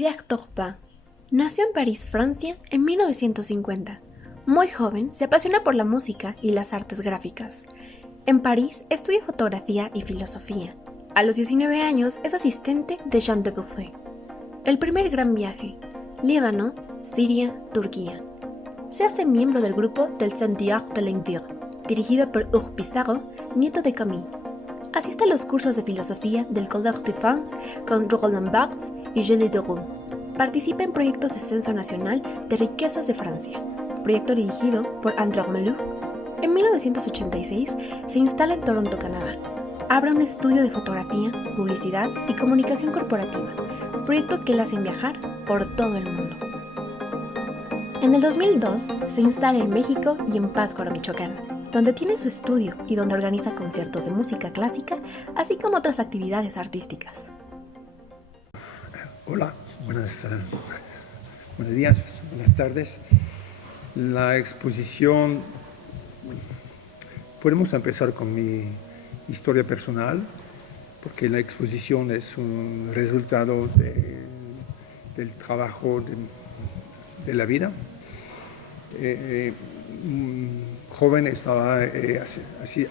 Didier Turpin nació en París, Francia, en 1950. Muy joven, se apasiona por la música y las artes gráficas. En París estudia fotografía y filosofía. A los 19 años es asistente de Jean Dubuffet. El primer gran viaje: Líbano, Siria, Turquía. Se hace miembro del grupo del Saint-Diacre de l'Envire, dirigido por Hugues Pissarro, nieto de Camille. Asiste a los cursos de filosofía del Collège de France con Roland Barthes y Gilles Leroux. Participa en proyectos de censo nacional de riquezas de Francia, proyecto dirigido por André Malou. En 1986 se instala en Toronto, Canadá. Abre un estudio de fotografía, publicidad y comunicación corporativa, proyectos que le hacen viajar por todo el mundo. En el 2002 se instala en México y en Pátzcuaro, Michoacán, donde tiene su estudio y donde organiza conciertos de música clásica, así como otras actividades artísticas. Hola, buenos días, buenas tardes. La exposición, podemos empezar con mi historia personal, porque la exposición es un resultado del trabajo de la vida. Joven estaba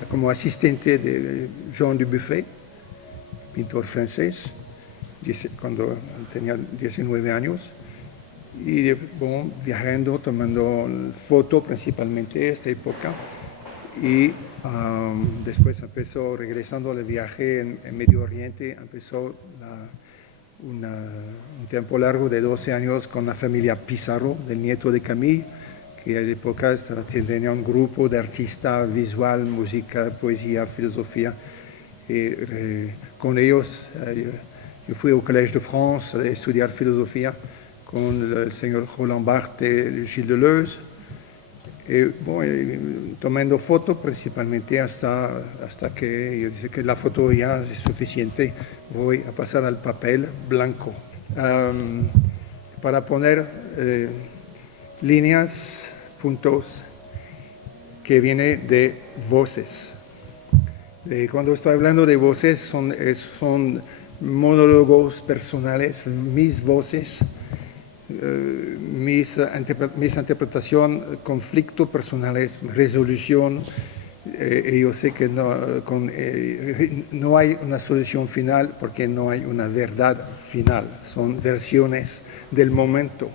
como asistente de Jean Dubuffet, pintor francés, cuando tenía 19 años, y viajando, tomando fotos principalmente en esta época, y después empezó, regresando al viaje en Medio Oriente, empezó un tiempo largo de 12 años con la familia Pissarro, del nieto de Camille, que a la época tenía un grupo de artistas visual, música, poesía, filosofía. Con ellos yo fui al Collège de France a estudiar filosofía con el señor Roland Barthes y Gilles Deleuze. Tomando fotos principalmente hasta que yo dije que la foto ya es suficiente, voy a pasar al papel blanco para poner líneas, puntos que vienen de voces. Cuando estoy hablando de voces son monólogos personales, mis voces, mis interpretaciones, conflictos personales, resolución. Yo sé que no hay una solución final porque no hay una verdad final, son versiones del momento.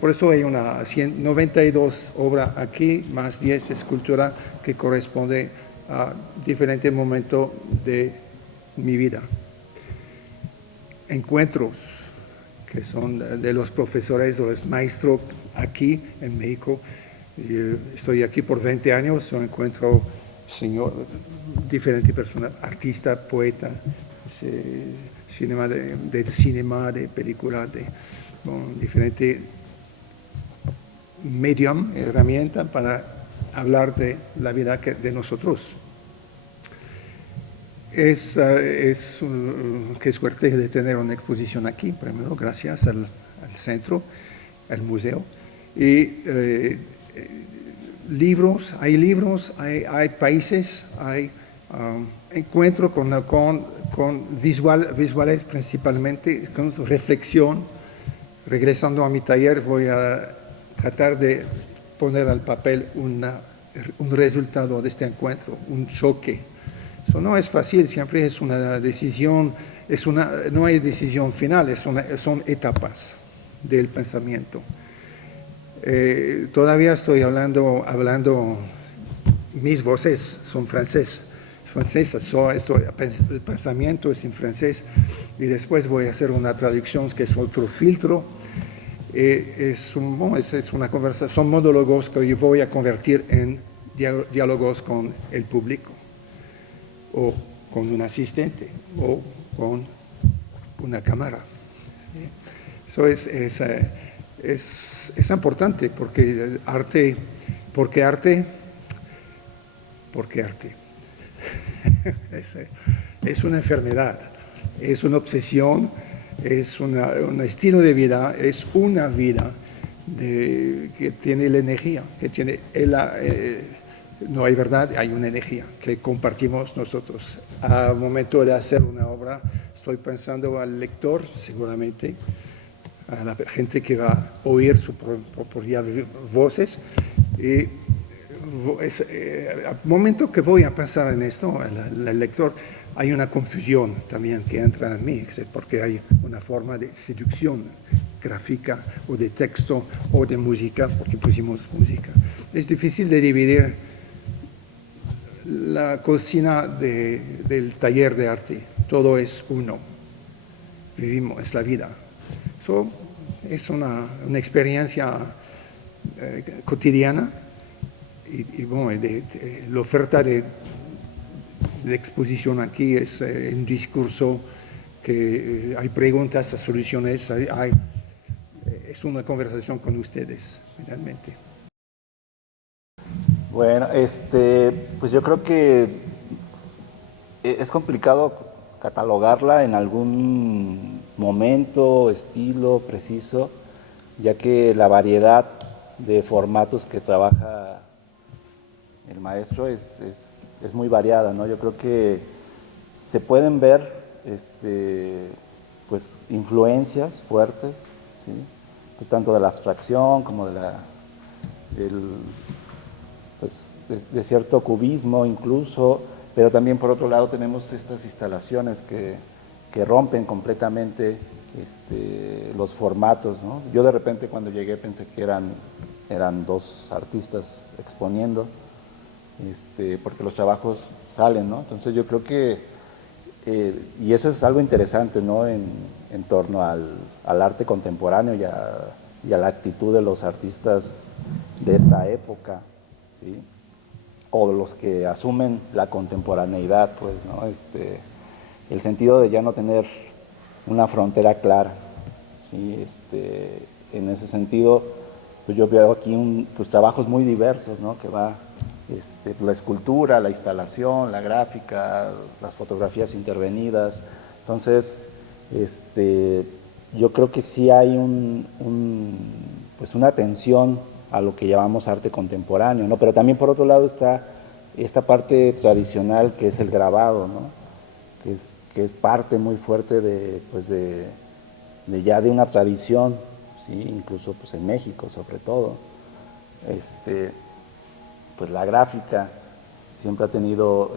Por eso hay 92 obras aquí, más 10 esculturas que corresponden a diferentes momentos de mi vida. Encuentros que son de los profesores, de los maestros aquí en México. Yo estoy aquí por 20 años, yo encuentro diferentes personas, artistas, poetas, del cinema, de películas, diferentes medium, herramientas para hablar de la vida de nosotros. Qué suerte de tener una exposición aquí, primero, gracias al centro, al museo. Y hay países, hay encuentro con visuales principalmente, con reflexión. Regresando a mi taller voy a tratar de poner al papel un resultado de este encuentro, un choque. Eso no es fácil, siempre es una decisión, no hay decisión final, son etapas del pensamiento. Todavía estoy hablando, mis voces son francesas, el pensamiento es en francés, y después voy a hacer una traducción que es otro filtro. Es una conversación, son monólogos que yo voy a convertir en diálogos con el público, o con un asistente, o con una cámara. Eso es importante porque arte. Es una enfermedad, es una obsesión, es un estilo de vida, es una vida que tiene la energía, que tiene no hay verdad, hay una energía que compartimos nosotros. Al momento de hacer una obra, estoy pensando al lector, seguramente, a la gente que va a oír su propia voces. Y al momento que voy a pensar en esto, el lector, hay una confusión también que entra en mí, porque hay una forma de seducción gráfica o de texto o de música, porque pusimos música. Es difícil de dividir la cocina del taller de arte. Todo es uno. Vivimos, es la vida. Es una experiencia cotidiana y bueno, la oferta de la exposición aquí es un discurso que hay preguntas, soluciones, es una conversación con ustedes, realmente. Bueno, pues yo creo que es complicado catalogarla en algún momento, estilo preciso, ya que la variedad de formatos que trabaja el maestro es muy variada, ¿no? Yo creo que se pueden ver pues influencias fuertes, ¿sí? Pues tanto de la abstracción como pues de cierto cubismo incluso, pero también por otro lado tenemos estas instalaciones que rompen completamente los formatos, ¿no? Yo de repente cuando llegué pensé que eran dos artistas exponiendo, porque los trabajos salen, ¿no? Entonces yo creo que, y eso es algo interesante, ¿no? En torno al arte contemporáneo y a la actitud de los artistas de esta época, ¿sí? O los que asumen la contemporaneidad, pues, ¿no? El sentido de ya no tener una frontera clara, ¿sí? En ese sentido, pues yo veo aquí pues, trabajos muy diversos, ¿no? Que va la escultura, la instalación, la gráfica, las fotografías intervenidas. Entonces, yo creo que sí hay pues una atención a lo que llamamos arte contemporáneo, ¿no? Pero también por otro lado está esta parte tradicional que es el grabado, ¿no? Que es parte muy fuerte ya de una tradición, ¿sí? Incluso pues en México sobre todo. Pues la gráfica siempre ha tenido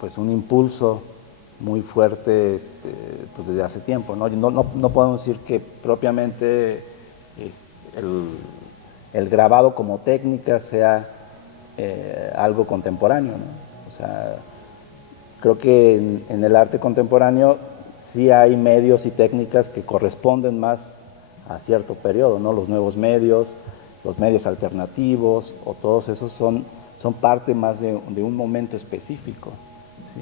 pues un impulso muy fuerte pues desde hace tiempo, ¿no? No podemos decir que propiamente el grabado como técnica sea algo contemporáneo, ¿no? O sea, creo que en el arte contemporáneo sí hay medios y técnicas que corresponden más a cierto periodo, ¿no? Los nuevos medios, los medios alternativos, o todos esos son parte más de un momento específico, ¿sí?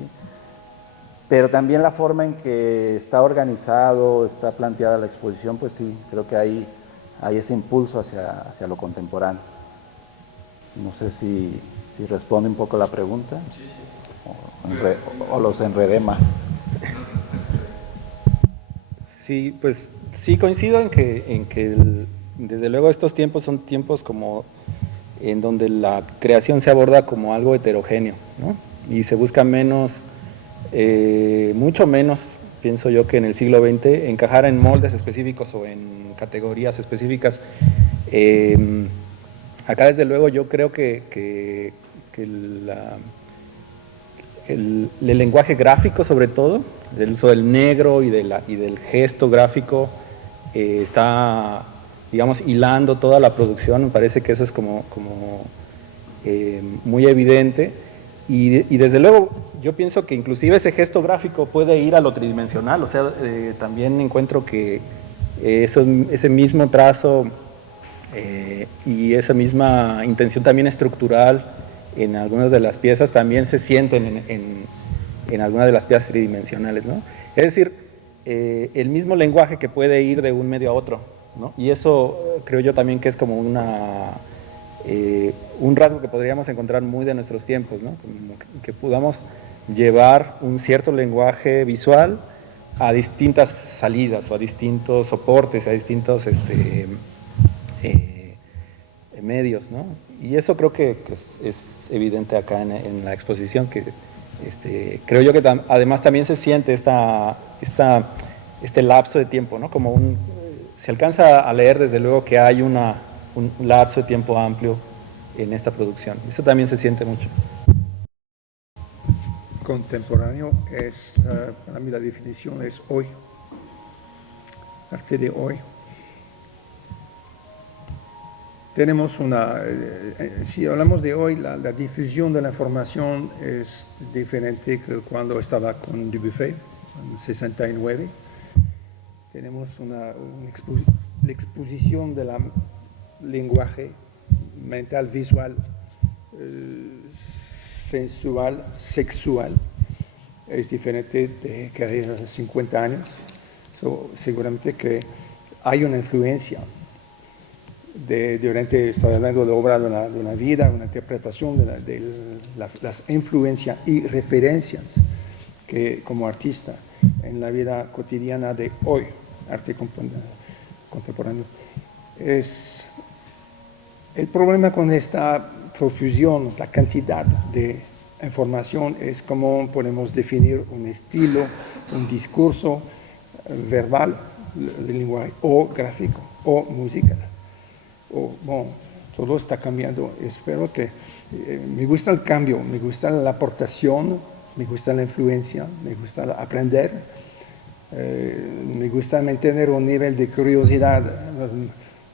Pero también la forma en que está organizado, está planteada la exposición, pues sí, creo que hay ese impulso hacia lo contemporáneo. No sé si responde un poco la pregunta o los enredé más. Sí, pues sí coincido en que desde luego estos tiempos son tiempos como en donde la creación se aborda como algo heterogéneo, ¿no? Y se busca mucho menos, pienso yo, que en el siglo XX, encajar en moldes específicos o en categorías específicas. Acá desde luego yo creo que el lenguaje gráfico, sobre todo, el uso del negro y del gesto gráfico, está, digamos, hilando toda la producción. Me parece que eso es como muy evidente. Y desde luego yo pienso que inclusive ese gesto gráfico puede ir a lo tridimensional. O sea, también encuentro que ese mismo trazo y esa misma intención también estructural en algunas de las piezas también se sienten en algunas de las piezas tridimensionales, ¿no? Es decir, el mismo lenguaje que puede ir de un medio a otro, ¿no? Y eso creo yo también que es como un rasgo que podríamos encontrar muy de nuestros tiempos, ¿no? Como que podamos llevar un cierto lenguaje visual a distintas salidas o a distintos soportes, a distintos medios, ¿no? Y eso creo que es evidente acá en la exposición, que creo yo que además también se siente este lapso de tiempo, ¿no? Como se alcanza a leer desde luego que hay un lapso de tiempo amplio en esta producción. Eso también se siente mucho. Contemporáneo es, para mí la definición es hoy, arte de hoy. Tenemos si hablamos de hoy, la difusión de la información es diferente que cuando estaba con Dubuffet, en 69. Tenemos la exposición del lenguaje mental, visual, sensual, sexual, es diferente de que hace 50 años. Seguramente que hay una influencia estoy hablando de obra de una vida, una interpretación de las influencias y referencias que como artista en la vida cotidiana de hoy, arte contemporáneo. El problema con esta profusión, la cantidad de información, es cómo podemos definir un estilo, un discurso verbal, de lenguaje, o gráfico, o musical. Bueno, todo está cambiando. Espero que me gusta el cambio, me gusta la aportación, me gusta la influencia, me gusta aprender, me gusta mantener un nivel de curiosidad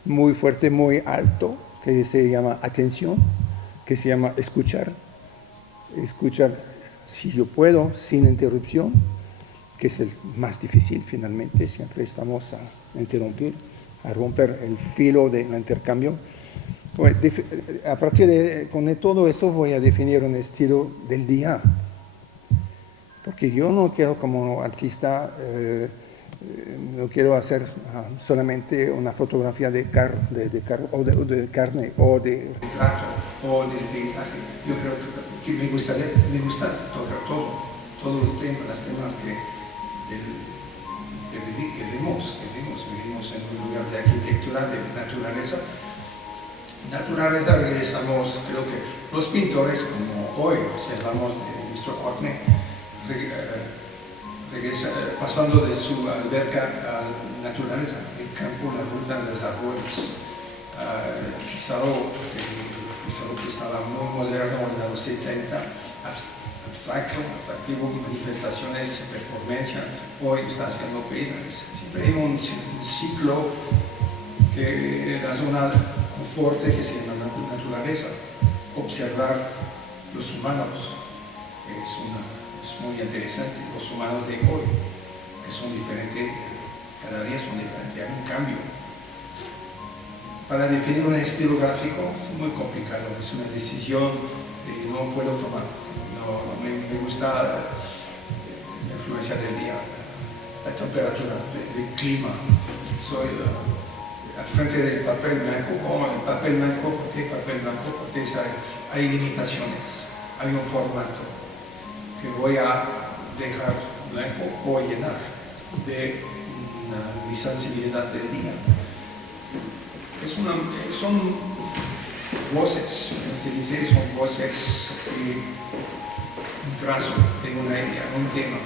muy fuerte, muy alto, que se llama atención, que se llama escuchar si yo puedo, sin interrupción, que es el más difícil finalmente, siempre estamos a interrumpir, a romper el filo del intercambio. Bueno, a partir con todo eso voy a definir un estilo del día, porque yo no quiero como artista, no quiero hacer solamente una fotografía de carne o de retrato o del paisaje. Yo creo que me gusta tocar todos los temas, que vemos en un lugar de arquitectura, de naturaleza. Regresamos, creo que los pintores, como hoy observamos de Mr. Courtney, pasando de su alberca a la naturaleza, el campo, la ruta, los árboles, Pizarro, que estaba muy moderno en los 70, abstracto, atractivo, manifestaciones, performance, hoy está haciendo paisajes. Siempre hay un ciclo que la zona confort que se llama naturaleza. Observar los humanos es muy interesante. Los humanos de hoy, que son diferentes, cada día son diferentes, hay un cambio. Para definir un estilo gráfico es muy complicado, es una decisión que no puedo tomar. Me gusta la influencia del día, la temperatura, el clima. Soy al frente del papel blanco. ¿Cómo el papel blanco? ¿Por qué papel blanco? Porque hay limitaciones, hay un formato que voy a dejar blanco o llenar de mi sensibilidad del día. Son voces, se dice, son voces que un trazo de una idea, un tema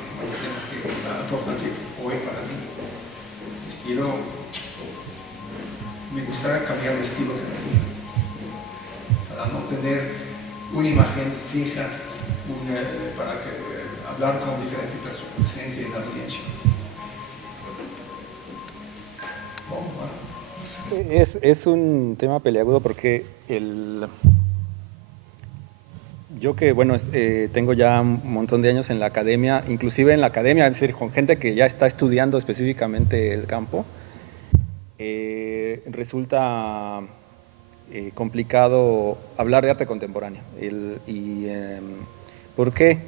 que es importante hoy para mí. Estilo, me gustaría cambiar de estilo cada día, para no tener una imagen fija, para hablar con diferentes personas, gente en la audiencia. Es un tema peleagudo porque yo que, bueno, tengo ya un montón de años en la academia, inclusive en la academia, es decir, con gente que ya está estudiando específicamente el campo, resulta complicado hablar de arte contemporáneo. ¿Por qué?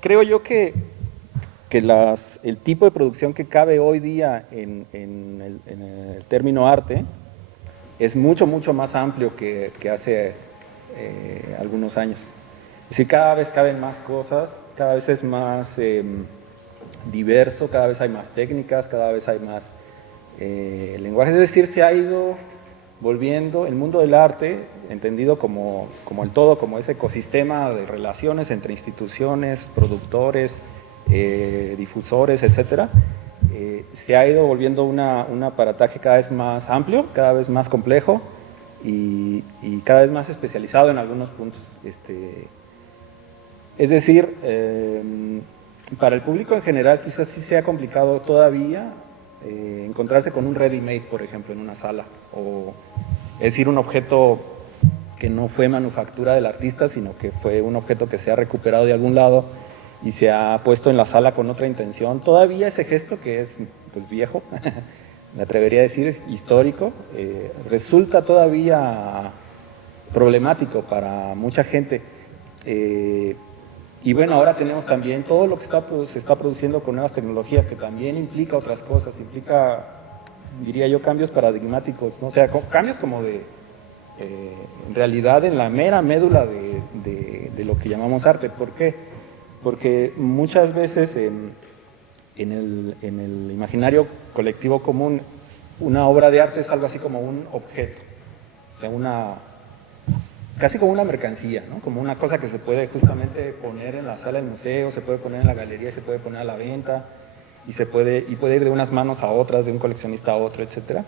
Creo yo que el tipo de producción que cabe hoy día en el término arte es mucho más amplio que hace algunos años. Es decir, cada vez caben más cosas, cada vez es más diverso, cada vez hay más técnicas, cada vez hay más lenguajes. Es decir, se ha ido volviendo el mundo del arte, entendido como el todo, como ese ecosistema de relaciones entre instituciones, productores, difusores, etcétera, se ha ido volviendo un aparataje cada vez más amplio, cada vez más complejo y cada vez más especializado en algunos puntos. Es decir, para el público en general quizás sí sea complicado todavía encontrarse con un ready-made, por ejemplo, en una sala, o es decir, un objeto que no fue manufactura del artista, sino que fue un objeto que se ha recuperado de algún lado y se ha puesto en la sala con otra intención. Todavía ese gesto, que es pues viejo, me atrevería a decir es histórico, resulta todavía problemático para mucha gente. Y bueno, ahora tenemos también todo lo que se está produciendo con nuevas tecnologías, que también implica otras cosas, implica, diría yo, cambios paradigmáticos, ¿no? O sea, cambios como de, en realidad, en la mera médula de lo que llamamos arte. ¿Por qué? Porque muchas veces en el imaginario colectivo común, una obra de arte es algo así como un objeto, o sea, casi como una mercancía, ¿no? Como una cosa que se puede justamente poner en la sala del museo, se puede poner en la galería, se puede poner a la venta y puede ir de unas manos a otras, de un coleccionista a otro, etcétera.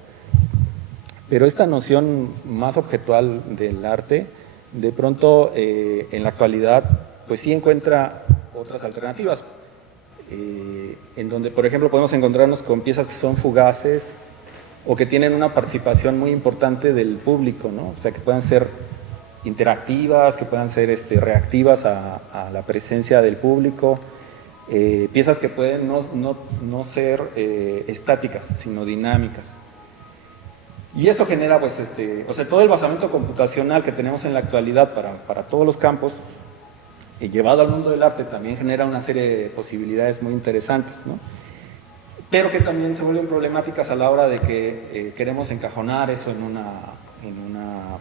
Pero esta noción más objetual del arte, de pronto en la actualidad, pues sí encuentra otras alternativas, en donde, por ejemplo, podemos encontrarnos con piezas que son fugaces o que tienen una participación muy importante del público, ¿no? O sea, que puedan ser interactivas, que puedan ser reactivas a la presencia del público, piezas que pueden no ser estáticas, sino dinámicas. Y eso genera, pues, o sea, todo el basamento computacional que tenemos en la actualidad para todos los campos, llevado al mundo del arte, también genera una serie de posibilidades muy interesantes, ¿no? Pero que también se vuelven problemáticas a la hora de que queremos encajonar eso en una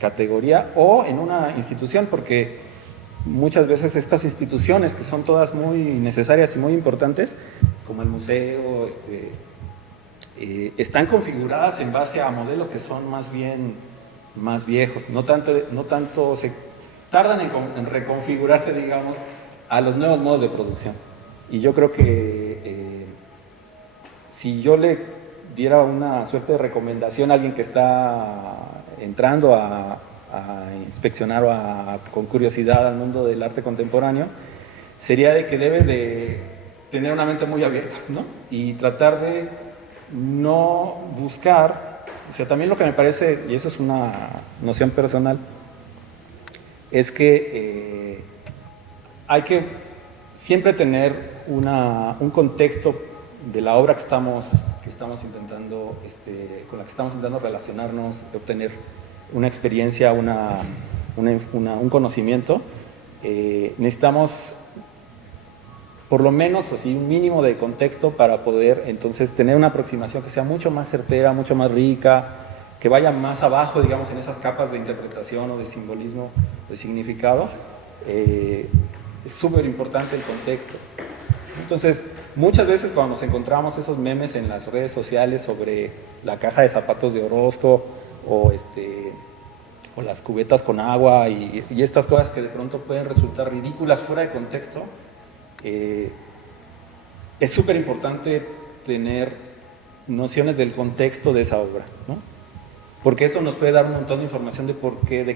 categoría o en una institución, porque muchas veces estas instituciones, que son todas muy necesarias y muy importantes, como el museo, están configuradas en base a modelos que son más bien más viejos, no tanto se tardan en reconfigurarse, digamos, a los nuevos modos de producción. Y yo creo que si yo le diera una suerte de recomendación a alguien que está entrando a inspeccionar o con curiosidad al mundo del arte contemporáneo, sería de que debe de tener una mente muy abierta, ¿no? Y tratar de no buscar, o sea, también lo que me parece, y eso es una noción personal, es que hay que siempre tener un contexto de la obra que estamos intentando, con la que estamos intentando relacionarnos, obtener una experiencia, un conocimiento. Necesitamos por lo menos así un mínimo de contexto para poder entonces tener una aproximación que sea mucho más certera, mucho más rica, que vaya más abajo, digamos, en esas capas de interpretación o de simbolismo, de significado. Es súper importante el contexto. Entonces, muchas veces cuando nos encontramos esos memes en las redes sociales sobre la caja de zapatos de Orozco o las cubetas con agua y estas cosas que de pronto pueden resultar ridículas fuera de contexto, es súper importante tener nociones del contexto de esa obra, ¿no? Porque eso nos puede dar un montón de información de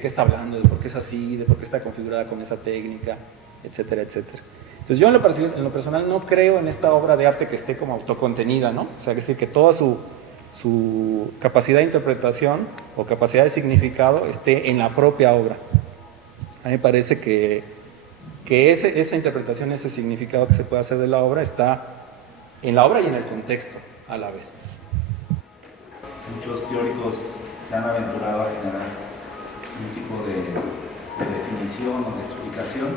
qué está hablando, de por qué es así, de por qué está configurada con esa técnica, etcétera, etcétera. Entonces yo en lo personal no creo en esta obra de arte que esté como autocontenida, ¿no? O sea, que decir que toda su capacidad de interpretación o capacidad de significado esté en la propia obra. A mí me parece que esa interpretación, ese significado que se puede hacer de la obra está en la obra y en el contexto a la vez. Muchos teóricos se han aventurado a generar un tipo de definición o de explicación,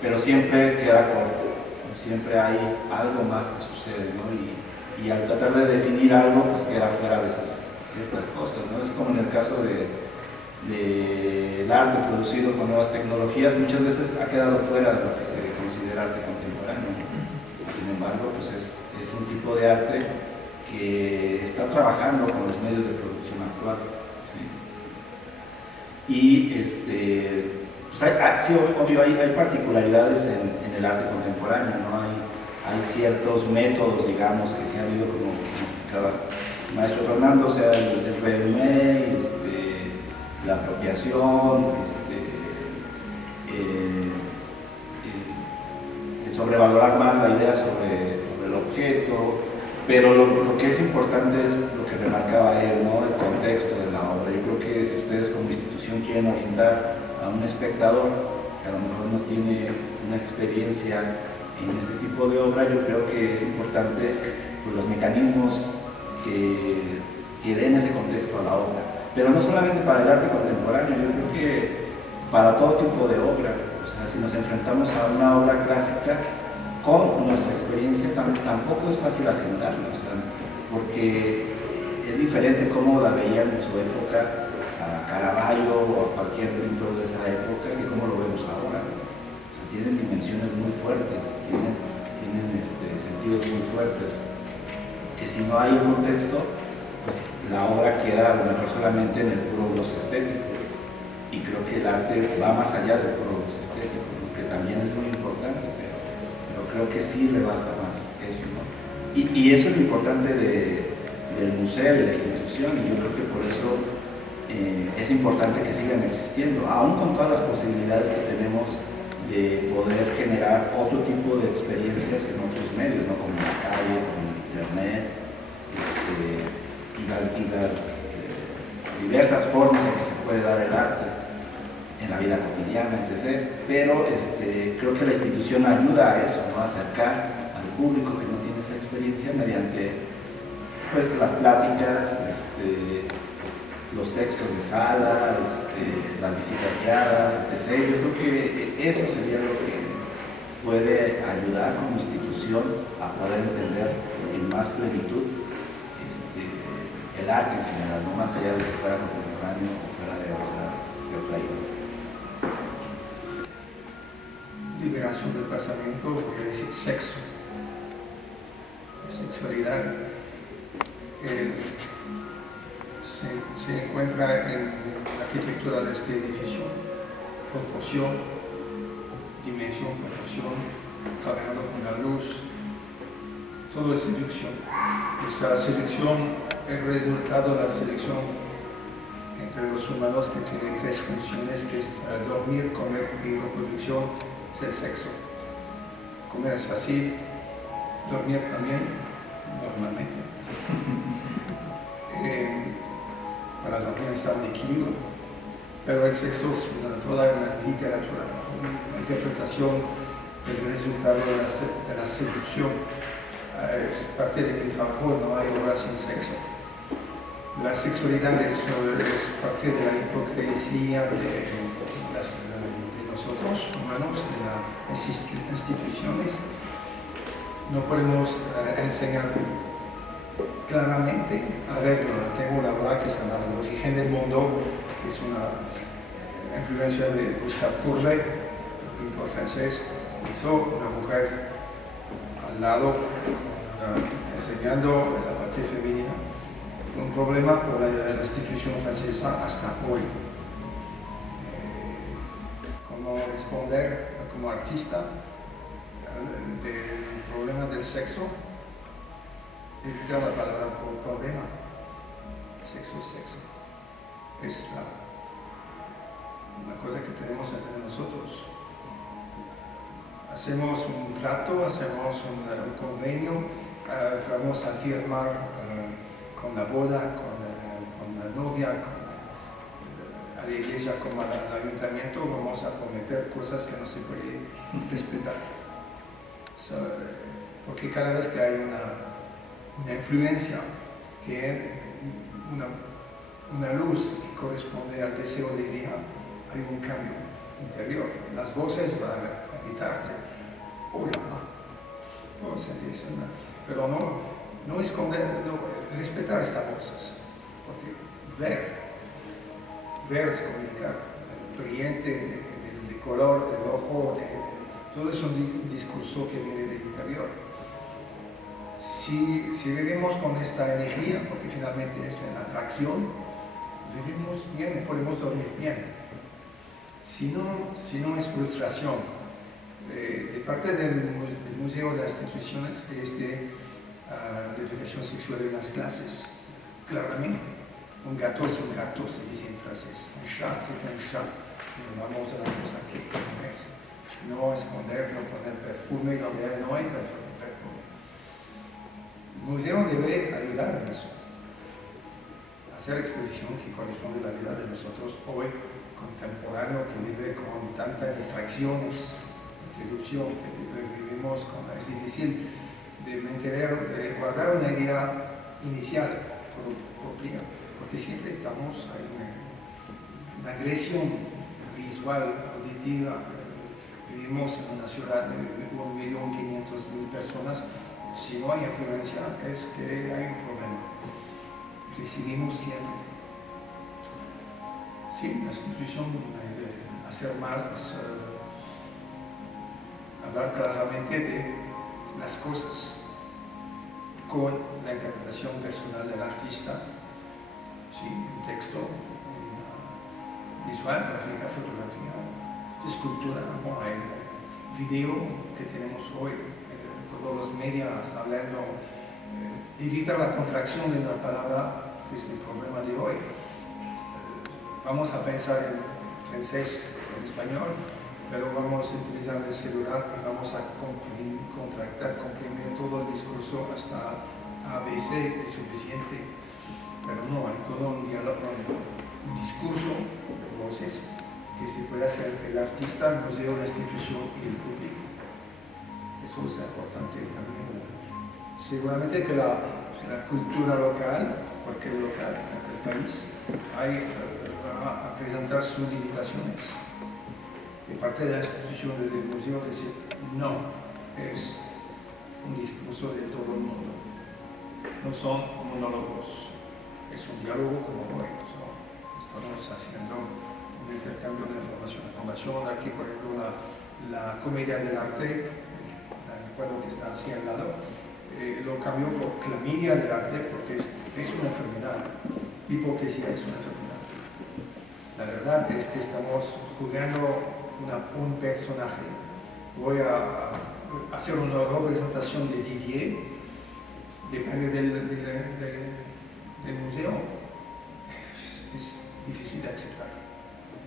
pero siempre queda corto, siempre hay algo más que sucede, ¿no? Y al tratar de definir algo, pues queda fuera de esas ciertas cosas, ¿no? Es como en el caso del arte producido con nuevas tecnologías, muchas veces ha quedado fuera de lo que se considera arte contemporáneo. Sin embargo, pues es un tipo de arte que está trabajando con los medios de producción actual, ¿sí? Y pues sí, obvio, hay particularidades en el arte contemporáneo, ¿no? Hay ciertos métodos, digamos, que se han ido, como explicaba el maestro Fernando, o sea, el resumen, la apropiación, sobrevalorar más la idea sobre el objeto, pero lo que es importante es lo que remarcaba él, ¿no? El contexto de la obra. Yo creo que si ustedes como institución quieren orientar a un espectador que a lo mejor no tiene una experiencia en este tipo de obra, yo creo que es importante pues, los mecanismos que den ese contexto a la obra. Pero no solamente para el arte contemporáneo, yo creo que para todo tipo de obra. O sea, si nos enfrentamos a una obra clásica, con nuestra experiencia tampoco es fácil asimilarlo, o sea, porque es diferente cómo la veían en su época a Caravaggio o a cualquier pintor de esa época que cómo lo vemos ahora. O sea, tienen dimensiones muy fuertes, tienen sentidos muy fuertes, que si no hay un contexto, pues la obra queda a lo mejor solamente en el puro gloss estético. Y creo que el arte va más allá del puro gloss estético, que también es muy importante, pero creo que sí rebasa más eso, ¿no? Y eso es lo importante del museo y la institución, y yo creo que por eso es importante que sigan existiendo, aún con todas las posibilidades que tenemos de poder generar otro tipo de experiencias en otros medios, ¿no? Como la calle, como internet, y las diversas formas en que se puede dar el arte en la vida cotidiana, etc. Pero creo que la institución ayuda a eso, ¿no? A acercar al público que no tiene esa experiencia mediante pues, las pláticas, los textos de sala, las visitas guiadas, etc. Yo creo que eso sería lo que puede ayudar como institución a poder entender en más plenitud el arte en general, no más allá de que fuera contemporáneo o fuera de otra índole. Liberación del pensamiento quiere decir sexo, sexualidad. Se encuentra en la arquitectura de este edificio, proporción, dimensión, proporción, trabajando con la luz, todo es seducción. Esa seducción es el resultado de la selección entre los humanos que tienen tres funciones, que es dormir, comer y reproducción. Es el sexo. Comer es fácil, dormir también, normalmente. Para dormir está un equilibrio, pero el sexo es toda una literatura, una interpretación del resultado de la seducción. Es parte de mi trabajo, no hay obra sin sexo. La sexualidad es parte de la hipocresía de nosotros, humanos, de las instituciones. No podemos enseñar claramente. A ver, tengo una obra que se llama El origen del mundo, que es una influencia de Gustave Courbet, el pintor francés, que hizo una mujer al lado, enseñando la parte femenina. Un problema por la institución francesa hasta hoy. Cómo responder como artista del problema del sexo, evitar la palabra problema. Sexo es sexo. Es una cosa que tenemos entre nosotros. Hacemos un trato, hacemos un convenio, vamos a firmar con la boda, con la novia, a la iglesia como al ayuntamiento, vamos a prometer cosas que no se pueden respetar. Porque cada vez que hay una influencia, que una luz que corresponde al deseo del día, hay un cambio interior. Las voces van a gritarse, hola, pero no esconder, respetar estas voces, porque ver es comunicar, el brillante, el color del ojo, todo es un discurso que viene del interior. Si vivimos con esta energía, porque finalmente es la atracción, vivimos bien y podemos dormir bien. Si no es frustración de parte del museo de las instituciones es de la educación sexual en las clases, claramente. Un gato es un gato, se dice en francés. Un chat es un chat. No vamos a la cosa que no es. No esconder, no poner perfume, no hay perfume. El museo debe ayudar en eso. Hacer exposición que corresponde a la vida de nosotros hoy, contemporáneo, que vive con tantas distracciones, interrupción, que vivimos con... Es difícil de mantener, de guardar una idea inicial propia, porque siempre estamos, hay una agresión visual, auditiva, vivimos en una ciudad de 1.500.000 personas, si no hay influencia es que hay un problema. Decidimos siempre. Sí, la institución hacer más, hablar claramente de las cosas con la interpretación personal del artista, sí, un texto, visual, gráfica, fotografía, escultura, bueno, el video que tenemos hoy, todos los medios hablando, evita la contracción de una palabra, que es el problema de hoy. Vamos a pensar en francés, en español, pero vamos a utilizar el celular y vamos a comprimir todo el discurso hasta ABC, es suficiente. Pero no, hay todo un diálogo, un discurso de voces que se puede hacer entre el artista, el museo, la institución y el público. Eso es importante también. Seguramente que la cultura local, cualquier local, cualquier país, va a presentar sus limitaciones. De parte de la institución del museo decir no, es un discurso de todo el mundo. No son monólogos, es un diálogo como hoy. Estamos haciendo un intercambio de información. Aquí, por ejemplo, la comedia del arte, el cuadro que está así al lado, lo cambió por clamidia del arte porque es una enfermedad. Hipocresía es una enfermedad. La verdad es que estamos jugando un personaje. Voy a hacer una representación de Didier, depende del museo. Es difícil de aceptar,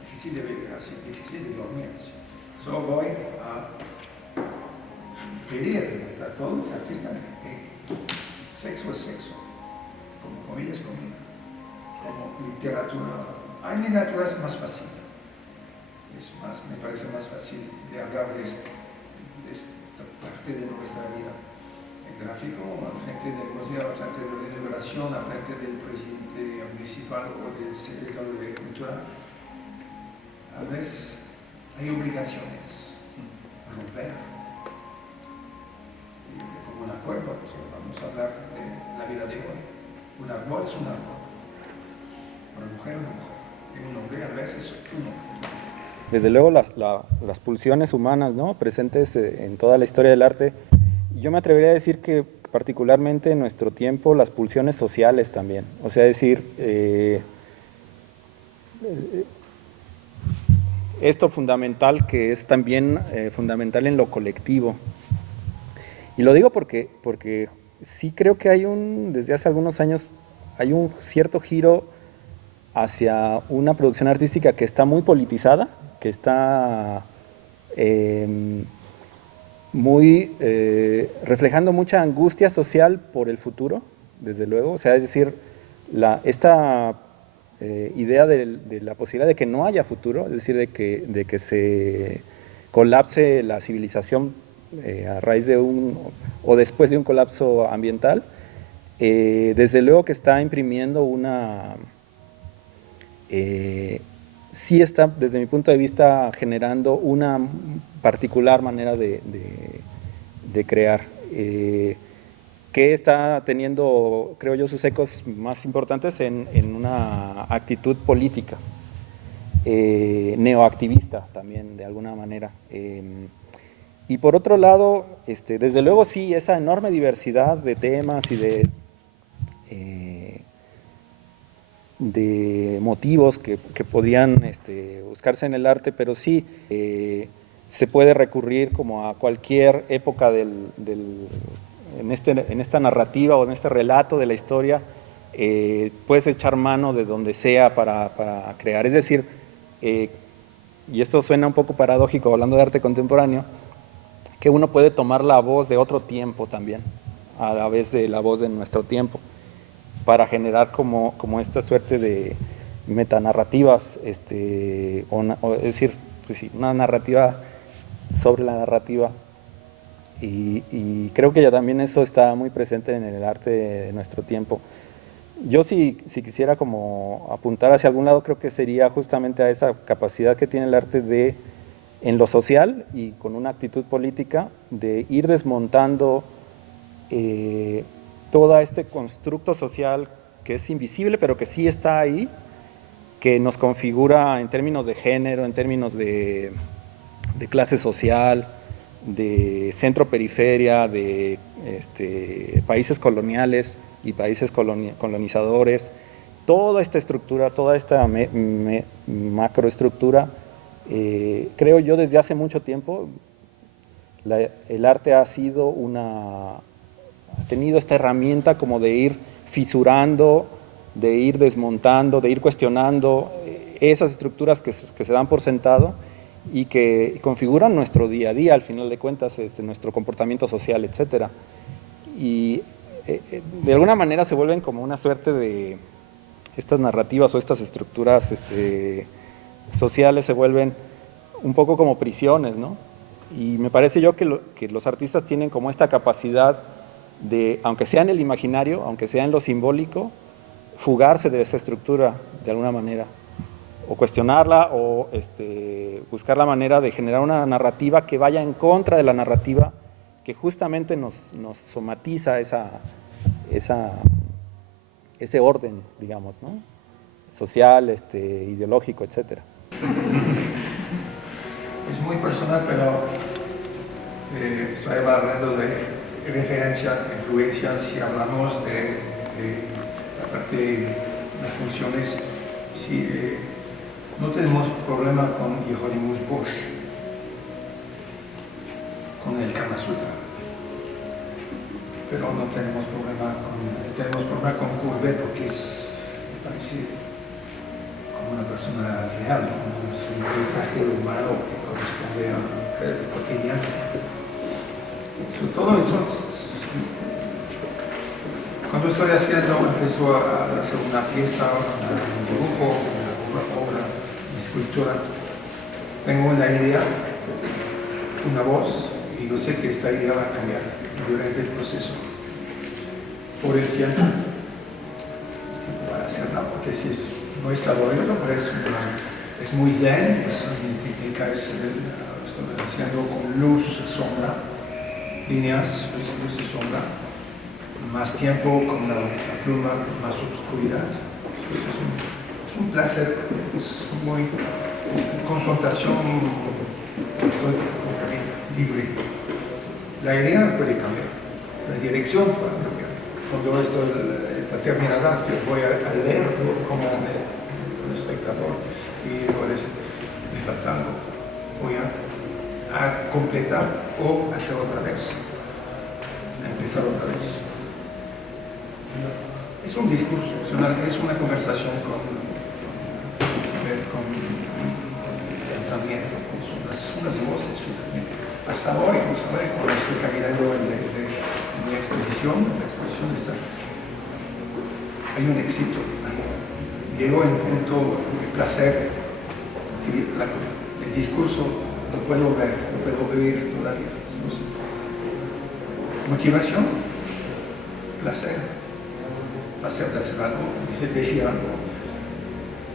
difícil de vivir así, difícil de dormir así. Solo voy a pedir a todos los artistas, sexo es sexo, como comida es comida, como literatura. Hay literaturas más fácil, me parece más fácil de hablar de esta parte de nuestra vida. El gráfico, al frente del museo, al frente de la inauguración, al frente del presidente municipal o del secretario de Cultura, a veces hay obligaciones a romper. Y como un acuerdo, vamos a hablar de la vida de hoy. Un árbol es un árbol, una mujer es una mujer, y un hombre a veces es un hombre. Desde luego las pulsiones humanas, ¿no?, presentes en toda la historia del arte. Yo me atrevería a decir que particularmente en nuestro tiempo las pulsiones sociales también. O sea, decir, esto fundamental que es también fundamental en lo colectivo. Y lo digo porque sí creo que desde hace algunos años hay un cierto giro hacia una producción artística que está muy politizada, que está reflejando mucha angustia social por el futuro, desde luego. O sea, es decir, esta idea de la posibilidad de que no haya futuro, es decir, de que se colapse la civilización a raíz de o después de un colapso ambiental, desde luego que está imprimiendo sí está, desde mi punto de vista, generando una particular manera de crear, que está teniendo, creo yo, sus ecos más importantes en una actitud política, neoactivista también, de alguna manera. Y por otro lado, desde luego sí, esa enorme diversidad de temas y de motivos que podían buscarse en el arte, pero sí, se puede recurrir como a cualquier época en esta narrativa o en este relato de la historia, puedes echar mano de donde sea para crear. Es decir, y esto suena un poco paradójico hablando de arte contemporáneo, que uno puede tomar la voz de otro tiempo también, a la vez de la voz de nuestro tiempo, para generar como esta suerte de metanarrativas, es decir, pues sí, una narrativa sobre la narrativa, y creo que ya también eso está muy presente en el arte de nuestro tiempo. Yo si quisiera como apuntar hacia algún lado, creo que sería justamente a esa capacidad que tiene el arte de, en lo social y con una actitud política, de ir desmontando todo este constructo social que es invisible, pero que sí está ahí, que nos configura en términos de género, en términos de clase social, de centro-periferia, de países coloniales y países colonizadores. Toda esta estructura, toda esta macroestructura, creo yo desde hace mucho tiempo, el arte ha tenido esta herramienta como de ir fisurando, de ir desmontando, de ir cuestionando esas estructuras que se dan por sentado y que configuran nuestro día a día, al final de cuentas, nuestro comportamiento social, etc. Y de alguna manera se vuelven como una suerte de estas narrativas o estas estructuras sociales se vuelven un poco como prisiones, ¿no? Y me parece yo que los artistas tienen como esta capacidad de, aunque sea en el imaginario, aunque sea en lo simbólico, fugarse de esa estructura de alguna manera, o cuestionarla, o buscar la manera de generar una narrativa que vaya en contra de la narrativa que justamente nos somatiza ese orden, digamos, ¿no? Social, ideológico, etc. Es muy personal, pero estoy hablando de referencia, influencia, si hablamos de la parte de las funciones, si no tenemos problema con Hieronymus Bosch, con el Kama Sutra, pero no tenemos problema con Courbet porque me parece como una persona real, ¿no? Es un paisaje humano que corresponde al cotidiano. Sobre todo eso, cuando estoy empiezo a hacer una pieza, un dibujo, una obra, una escultura, tengo una idea, una voz, y yo sé que esta idea va a cambiar durante el proceso. Por el tiempo para hacerla, porque si no es laborioso, pero es muy zen, mi técnica estoy haciendo con luz, sombra, líneas, luz y sombra, más tiempo con la pluma, más oscuridad. Es un placer, es muy concentración, estoy libre. La idea puede cambiar, la dirección puede cambiar. Cuando esto está terminada, yo voy a leerlo como un espectador y parece me falta algo. Voy a completar o hacer otra vez, a empezar otra vez. Es un discurso, es una conversación con pensamiento, con unas voces finalmente. Hasta hoy, cuando estoy caminando en mi exposición, hay un éxito. Llego en un punto de placer, que el discurso lo puedo ver, lo puedo oír todavía. Motivación, placer de hacer algo, decir algo,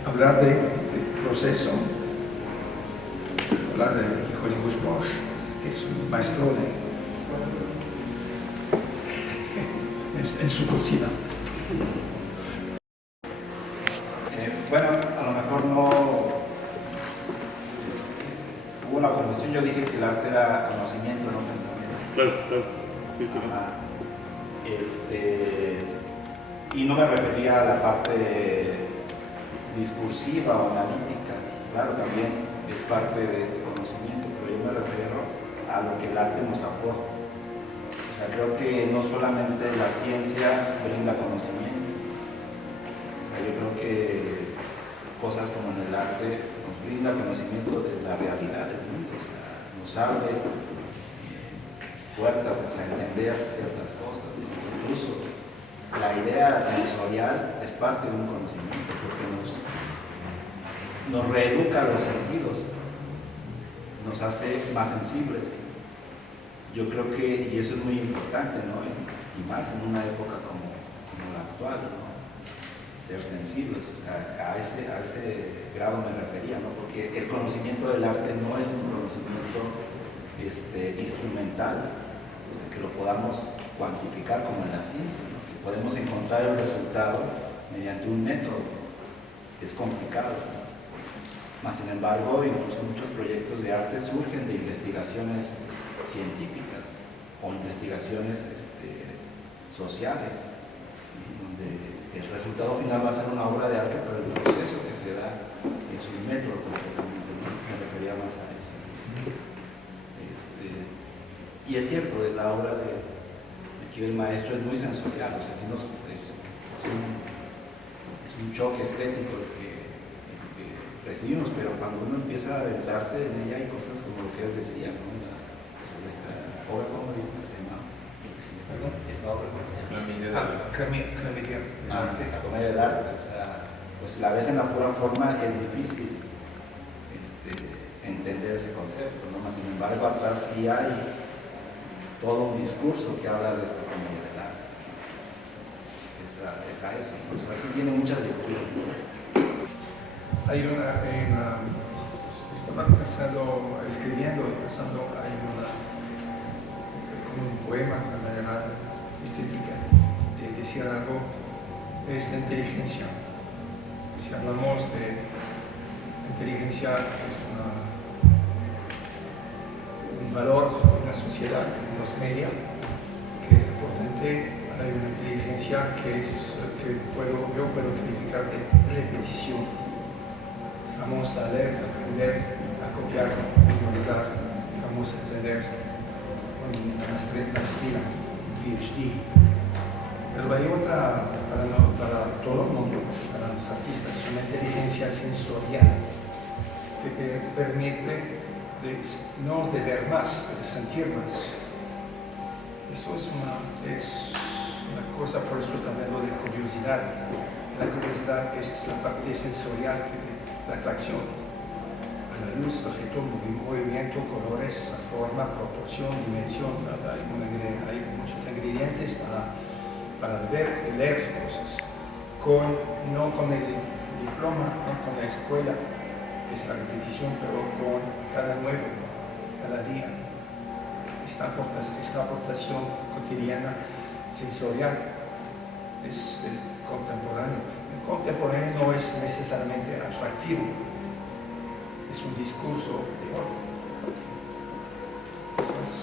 hablar de proceso, hablar de Hieronymus Bosch, que es un maestro en su cocina. Bueno, a lo mejor no hubo una confusión. Yo dije que el arte era conocimiento, no pensamiento. Claro. Y no me refería a la parte discursiva o analítica. Claro, también es parte de este conocimiento. conocimiento, pero yo me refiero a lo que el arte nos aporta. O sea, creo que no solamente la ciencia brinda conocimiento, o sea, yo creo que cosas como en el arte nos brinda conocimiento de la realidad del mundo, o sea, nos abre puertas hacia entender ciertas cosas, ¿no? Incluso la idea sensorial es parte de un conocimiento porque nos reeduca los sentidos, nos hace más sensibles. Yo creo que, y eso es muy importante, ¿no? Y más en una época como la actual, ¿no? Ser sensibles, o sea, a ese grado me refería, ¿no? Porque el conocimiento del arte no es un conocimiento instrumental, o sea, que lo podamos cuantificar como en la ciencia, ¿no? Que podemos encontrar el resultado mediante un método. Es complicado, ¿no? Más sin embargo, incluso muchos proyectos de arte surgen de investigaciones científicas o investigaciones sociales, ¿sí? Donde el resultado final va a ser una obra de arte, pero el proceso que se da es un método completamente, ¿no? Me refería más a eso. Y es cierto, la obra de aquí del maestro es muy sensorial, o sea, es un choque estético el que recibimos, pero cuando uno empieza a adentrarse en ella hay cosas como lo que él decía, ¿no? Sobre esta obra, ¿cómo digo que se llamaba? Esta obra, ¿cómo se llama? La comedia del arte, o sea, pues la ves en la pura forma, es difícil entender ese concepto, ¿no? Más sin embargo, atrás sí hay todo un discurso que habla de esta comedia del arte. Es a eso, ¿no? O sea, sí tiene muchas lecturas, ¿no? Estaba escribiendo, hay como un poema de manera estética de decir algo, es la inteligencia. Si hablamos de inteligencia, es un valor en la sociedad, en los medios, que es importante. Hay una inteligencia que yo puedo calificar de repetición. Vamos a leer, a aprender, a copiar, a memorizar, vamos a entender una maestría, un PhD. Pero hay otra para todo el mundo, para los artistas, una inteligencia sensorial que permite no de ver más, pero de sentir más. Eso es una cosa, por eso está hablando de curiosidad. La curiosidad es la parte sensorial la atracción a la luz, objeto, movimiento, colores, forma, proporción, dimensión. Hay muchos ingredientes para leer cosas. No con el diploma, no con la escuela, que es la repetición, pero con cada nuevo, cada día. Esta aportación cotidiana sensorial es del contemporáneo. El contemporáneo no es necesariamente atractivo, es un discurso de oro. Eso es